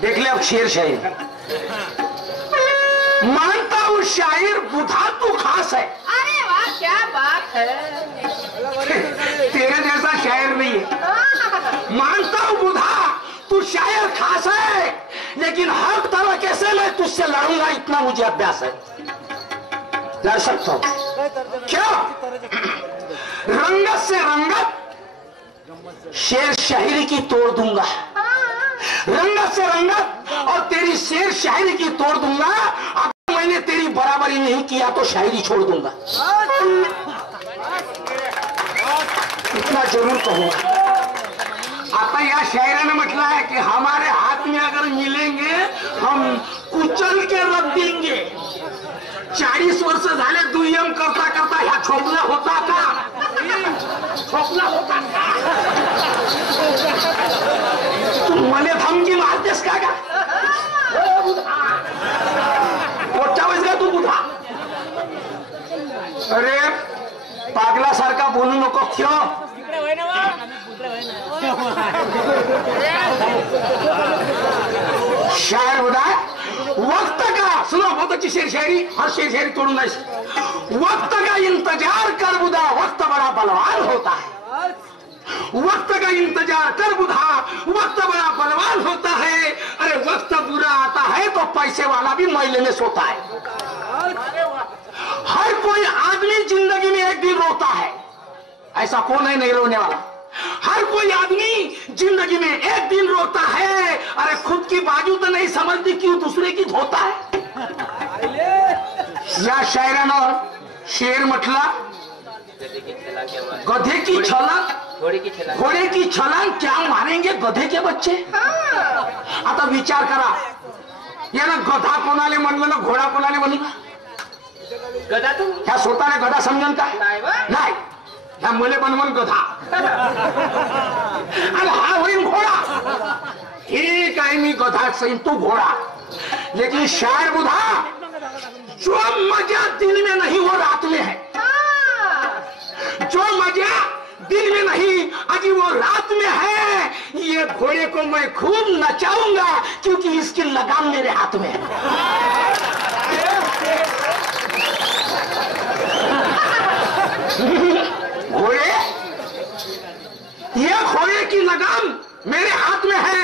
देख ले अब शेर शायर। मानता हूँ शायर बुधा तू खास है। अरे वाह क्या बात है। तेरे जैसा शायर नहीं है। मानता हूँ बुधा तू शायर खास है, लेकिन हर तरीके से मैं तुझसे लड़ूंगा, इतना मुझे अभ्यास है। लड़ सकता हूं क्या? रंगत से रंगत शेर शायरी की तोड़ दूंगा, रंगत से रंगत और तेरी शेर शायरी की तोड़ दूंगा। अगर मैंने तेरी बराबरी नहीं किया तो शायरी छोड़ दूंगा, इतना जरूर कहूंगा। आता या शायराने म्हटलं आहे की हमारे हाथ में अगर मिलेंगे हम कुचल के रख देंगे। 40 वर्ष झाले दुय्यम करता करता ह्या छोपला होता का? छोपला होता का? तू मले धमकी मारतेस का? मोठा वेळेस का तू बुधा? अरे पागलासारखा बोलू नको क्यों? शायर बुधा वक्त का, सुनो बहुत अच्छी शेर शायरी, हर शेर शायरी तोड़ूंगा। वक्त का इंतजार कर बुधा, वक्त बड़ा बलवान होता है। वक्त का इंतजार कर बुधा, वक्त बड़ा बलवान होता है। अरे वक्त बुरा आता है तो पैसे वाला भी मैले में सोता है। हर कोई आदमी जिंदगी में एक दिन रोता है, ऐसा कौन है नहीं रोने वाला? हर कोई आदमी जिंदगी में एक दिन रोता है। अरे खुद की बाजू तो नहीं समझती, क्यों दूसरे की धोता है? या शायरानं शेर म्हटला, गधे की छलांग घोड़े की छलांग क्या मारेंगे गधे के बच्चे। आता विचार करा, यानं गधा कोणाले म्हणलं ना घोडा कोणाले म्हणलं? गदा तू ह्या स्वतःने गधा समजून का? नाही, ह्या मुले बनवून गधा आणि हा होईल घोडा। ठीक आहे मी गधा सही, तू घोड़ा। लेकिन शायर बुधा, जो मजा दिन में नहीं वो रात में है। जो मजा दिन में नहीं अजी वो रात में है। ये घोड़े को मैं खूब नचाऊंगा क्योंकि इसकी लगाम मेरे हाथ में है। घोड़े, ये घोड़े की लगाम मेरे हाथ में है।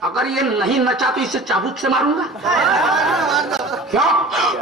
अगर ये नहीं नचा तो इसे चाबुक से मारूंगा। क्या?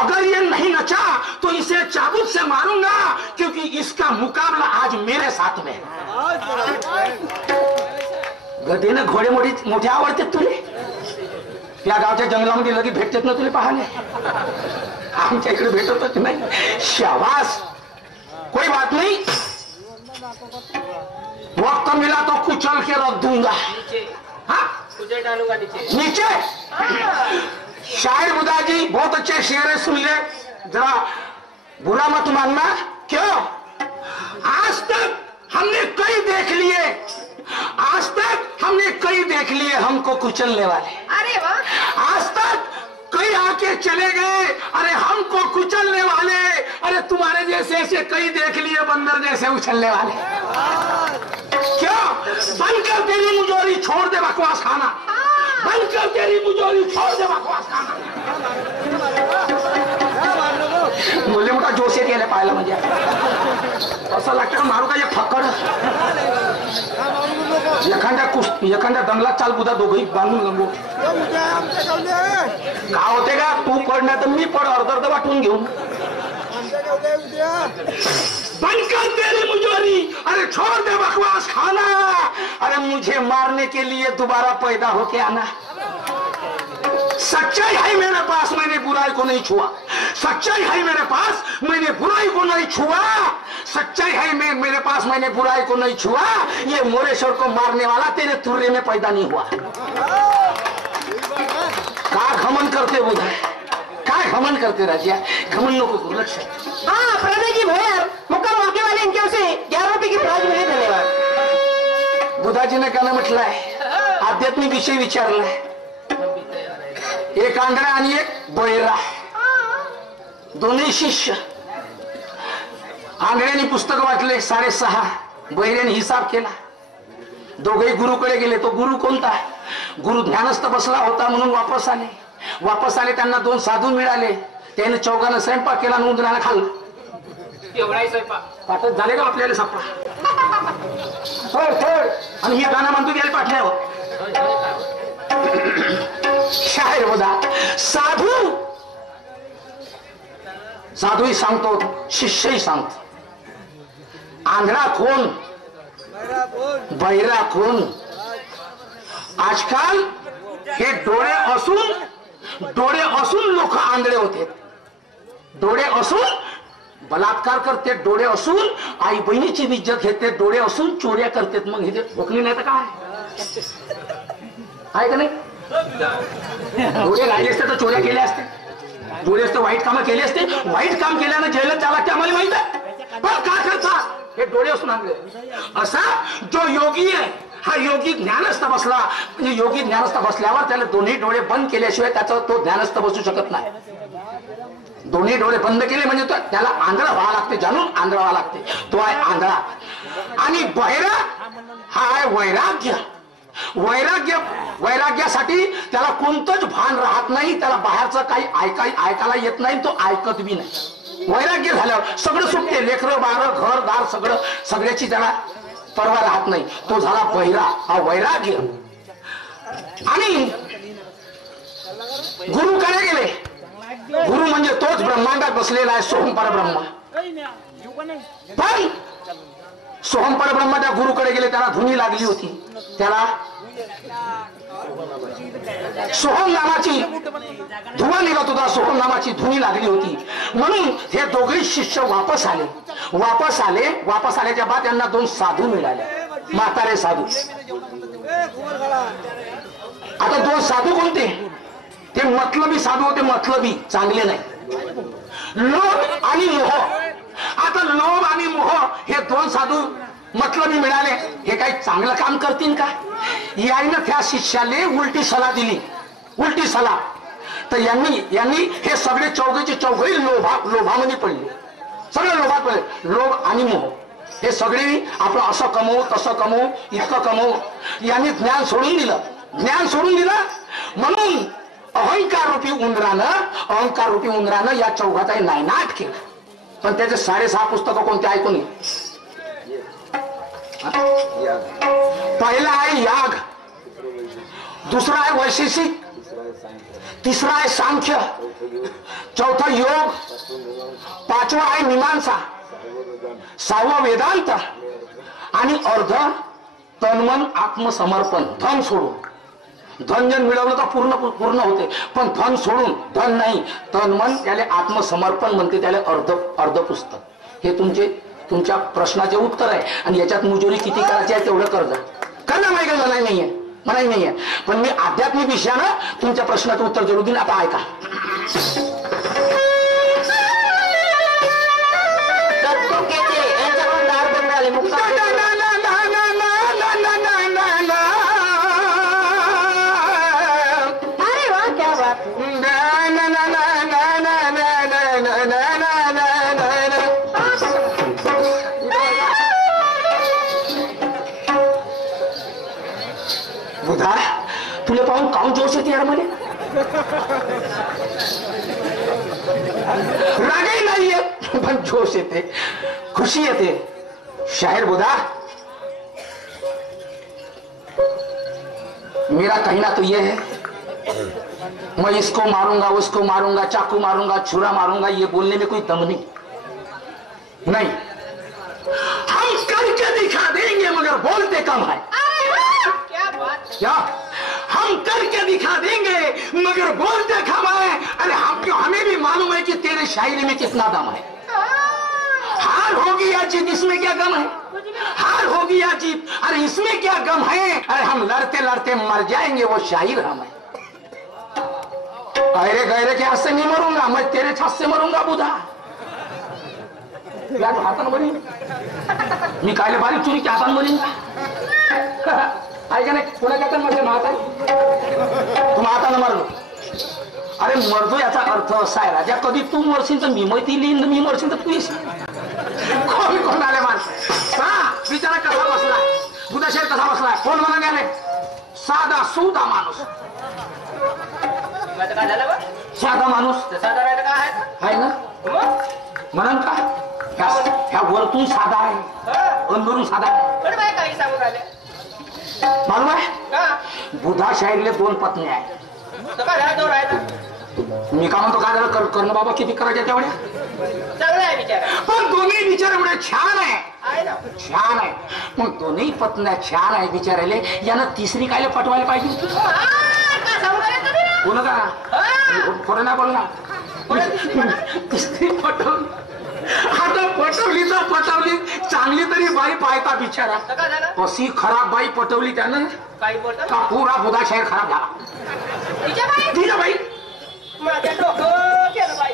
अगर ये नहीं नचा तो इसे चाबुक से मारूंगा क्योंकि इसका मुकाबला आज मेरे साथ में है। गधेनं घोडे मोठे आवडते तुले? या गावच्या जंगलामध्ये लगी भेटतात ना तुले पाहायला? आमच्या इकडे भेटतच नाही। शाबाश, कोई बात नहीं, वक्त मिला तो कुचल के रख दूंगा। हाँ, तुझे डालूंगा नीचे। शायर बुधा जी बहुत अच्छे शेर है, सुन ले, जरा बुरा मत मानना। क्यों? आज तक हमने कई देख लिए, आज तक हमने कई देख लिए हमको कुचलने वाले। अरे वाह। आज तक कई आके चले गए, अरे हमको कुचलने वाले। अरे तुम्हारे जैसे ऐसे कई देख लिए बंदर जैसे उछलने वाले। क्या? बनकर तेरी मुजोरी छोड़ दे बकवास खाना, बनकर तेरी मुजोरी छोड़ दे बकवास खाना। मुले मोठा जोश केलं पाहायला म्हणजे असं लागतं का मारू का एक फक्कड? एखाद्या दंगलात चाल बुधा, दोघही बांधून लंबू का होते का? तू पड नाही तर मी पड, अर्ध वाटून घेऊन। बनकर तेरी मुजोरी, अरे छोड़ दे बकवास खाना। अरे मुझे मारने के लिए दोबारा पैदा होके आना। सच्चाई है मेरे पास, मैंने बुराई को नहीं छुआ। सच्चाई है मेरे पास, मैंने बुराई को नहीं छुआ। सच्चाई है मेरे पास, मैंने बुराई को नहीं छुआ। ये मोरेश्वर को मारने वाला तेरे तुर्रे में पैदा नहीं हुआ। का घमन करते बुधा, काय घमन करते राजिया? घमन लोग को लक्ष्य। हाँ प्रदय जी भैया, मुक्काम वाके वाले इनके उसे 11 रुपए की प्राइज मिली। धन्यवाद। बुधाजीने काय म्हटलंय? आध्यात्मिक विषय विचारलाय। एक आंधळा आणि एक बहिरा, दोन्ही शिष्य। आंधळ्याने पुस्तक वाचले 6.5, बहिऱ्याने हिसाब केला। दोघे गुरुकडे गेले। तो गुरु कोणता आहे? गुरु ज्ञानस्थ बसला होता म्हणून वापस आले. त्यांना 2 साधू मिळाले. त्याने चौघांना स्वयंपाक केला आणि उंदराला खाल्लं. एवढाही स्वयंपाक पाठच झाले का आपल्याला सापा थोड आणि हे गाणं म्हणतो गेले पाठल्यावर शायर बघा. साधूही सांगतो, शिष्यही सांगतो. आंधळा कोण, बहिरा कोण. आजकाल हे डोळे असून लोक आंधळे होते. डोळे असून बलात्कार करते, डोळे असून आई बहिणीची इज्जत घेते, डोळे असून चोऱ्या करतात. मग हे भोकली नाही तर काय आहे का नाही? डोळे राहिले असते तर चोऱ्या केल्या असते, डोळे असते वाईट कामं केली असते. वाईट काम केल्यानं जेलत त्याला ते आम्हाला माहित आहे. पण काय करता हे डोळे असून आणले. असा जो योगी आहे, हा योगी ज्ञानस्थ बसला. म्हणजे योगी ज्ञानस्थ बसल्यावर त्याला दोन्ही डोळे बंद केल्याशिवाय त्याचा तो ज्ञानस्थ बसू शकत नाही. दोन्ही डोळे बंद केले म्हणजे त्याला आंधळा व्हावं लागते, जाणून आंधळा व्हावं लागते. तो आहे आंधळा. आणि बहिरा हा आहे वैराग्य. वैराग्यासाठी त्याला कोणतंच भान राहत नाही, त्याला बाहेरचं काही ऐकायला येत नाही, तो ऐकत बी नाही. वैराग्य झाल्यावर सगळं सुटते, लेकरं बाळं घरदार सगळ्याची त्याला परवा राहत नाही. तो झाला बहिरा, हा वैराग्य. आणि गुरुकडे गेले. गुरु म्हणजे तोच ब्रह्मांडात बसलेला आहे, सोहम परब्रह्म. पण सोहम परब्रह्म त्या गुरुकडे गेले, त्याला धुनी लागली होती. त्याला सोहम नामाची धुवा निघत होता, सोहम नामाची धुनी लागली होती. म्हणून हे दोघे शिष्य वापस आल्याच्या बाद त्यांना 2 साधू मिळाले, म्हातारे साधू. आता 2 साधू कोणते? ते मतलबी साधू होते, मतलबी चांगले नाही. लोभ आणि मोह. आता लोभ आणि मोह हे 2 साधू मतलबी मिळाले. हे काही चांगलं काम करतील का? याने त्या शिष्याला उलटी सलाह दिली, उलटी सलाह. तर यांनी हे सगळे चौघही लोभामध्ये पडले, सगळे लोभात पडले. लोभ आणि मोह हे सगळे आपलं असं कमवू तसं कमवू इतकं कमवू. यांनी ज्ञान सोडून दिलं. म्हणून अहंकार रूपी उंदरानं या चौघाचा नायनाट केला. पण त्याचे 6.5 पुस्तकं कोणते ऐकून घे. पहिला आहे याग, दुसरा आहे वैशेषिक, तिसरा आहे सांख्य, चौथा योग, 5वा आहे मीमांसा, 6वा वेदांत आणि अर्ध तनमन आत्मसमर्पण. धन सोडून, धन जन मिळवलं तर पूर्ण होते, पण धन सोडून, धन नाही तन मन, त्याला आत्मसमर्पण म्हणते, त्याला अर्ध पुस्तक. हे तुमच्या प्रश्नाचे उत्तर आहे. आणि याच्यात मुजुरी किती करायची आहे तेवढं कर्ज करणं माहिती मनाई नाहीये. पण मी आध्यात्मिक विषयानं तुमच्या प्रश्नाचं उत्तर जरूर देईन. आता ऐका. तुला पाहून काऊन जोश येते यार मध्ये? रागही नाहीये पण जोश येते, खुशी येते. शायर बुधा, मेरा कहना तो ये है, मैं इसको मारूंगा, उसको मारूंगा, चाकू मारूंगा, छुरा मारूंगा, ये बोलने में कोई दम नहीं. हम करके दिखा देंगे मगर बोलते कम है. क्या हम करके दिखा देंगे मगर बोलते कम है. अरे हमें भी मालूम है कि तेरे शायरी में कितना दम है. हार होगी या जीत, इसमें क्या गम है? हार होगी या जीत, अरे इसमें क्या गम है? अरे हम लड़ते लड़ते मर जाएंगे, वो शायर हम है. गहरे गहरे के हाथ से नहीं मरूंगा, मैं तेरे हाथ से मरूंगा बुधा. हाथान मरीन मी कायले बारीक चुरी की हातान मरीन आहे का नाही? कोणा काय माझे मात आहे तू हाताने मारलो. अरे मरतो याचा अर्थ असा आहे राजा, कधी तू मरशील तर मी माहिती लिहिन, मी मरशील तर तू येशील. कोण आले माणसं? हा बिचारा कसा बसला, बुधाशेर कसा बसला, कोण म्हणा गेले? साधा सुधा माणूस. मग काय झालं बा? साधा माणूस साधा राहिलं काय आहे ना. म्हणून का ह्या वरतून साधा आहे, अंदरून साधा आहे. बाय काही सांगू राहिले मालूम आहे का? बुधा शाहीरले 2 पत्नी आहेत. काय झालं? दोन आहे ना. मी का म्हणतो काय झालं करणं बाबा किती करायच्या तेवढ्या. चांगला आहे विचार. पण दोन्ही विचार एवढे छान आहे, आहे ना. छान आहे. मग दोन्ही पत्न्या छान आहे विचारायले, यानं तिसरी कायले पटवायला पाहिजे. काय सांगू राहिले तुम्ही? बोल का खरं नाही बोलला. तिसरी पटवली. आता पटवली तर पटवली, चांगली तरी बाई पाहता बिचारा. काय झालं? अशी खराब बाई पटवली त्यानं काही बोलतो का पुरा बुधा शहर खराब झाला. तिच्या बाई माझ्या डोकं केलं बाई.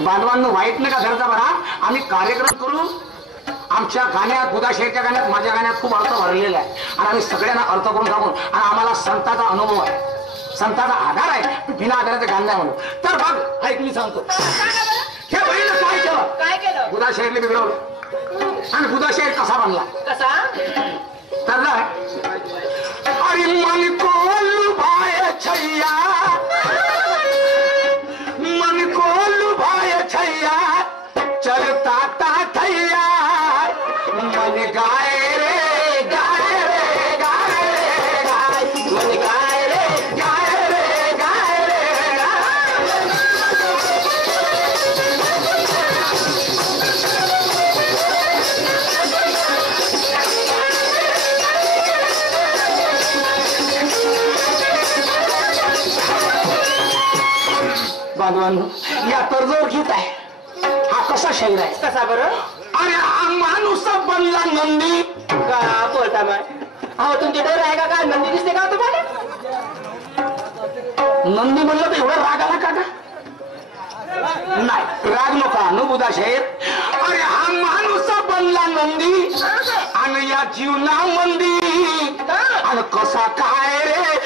बांधवांना वाईट नाही का धरता बरा. आम्ही कार्यक्रम करू. आमच्या गाण्यात बुधाशेरच्या गाण्यात माझ्या गाण्यात खूप अर्थ भरलेला आहे आणि आम्ही सगळ्यांना अर्थ करून सांगून आणि आम्हाला संताचा अनुभव आहे, संताचा आधार आहे. बिना आधाराचं गाणं नाही म्हणून. तर बघ ऐक मी सांगतो. हे बहिणीनं काय केलं? काय केलं? बुधाशेरने बिघडवलं आणि बुधाशेर कसा बनला कसा? तर अरे मन को लुभाए छैया, मन को लुभाए छैया, चलता ता थैया, मन गाए रे गाए रे गाए रे गाए, मन गाए रे गाए रे गाए रे गाए. बांधवांनो या तर्जवर गीत आहे. हा कसा शैर आहे? कसा बरं? अरे हा माणूस बनला नंदी. का बोलता मग? अहो तुमची डर आहे का? काय नंदी दिसते का तुम्हाला? नंदी म्हणलं तर एवढा राग आला का? नाही राग नका न बुधा शेर. अरे हा माणूस बनला नंदी आणि या जीवना मंदी आणि कसा काय रे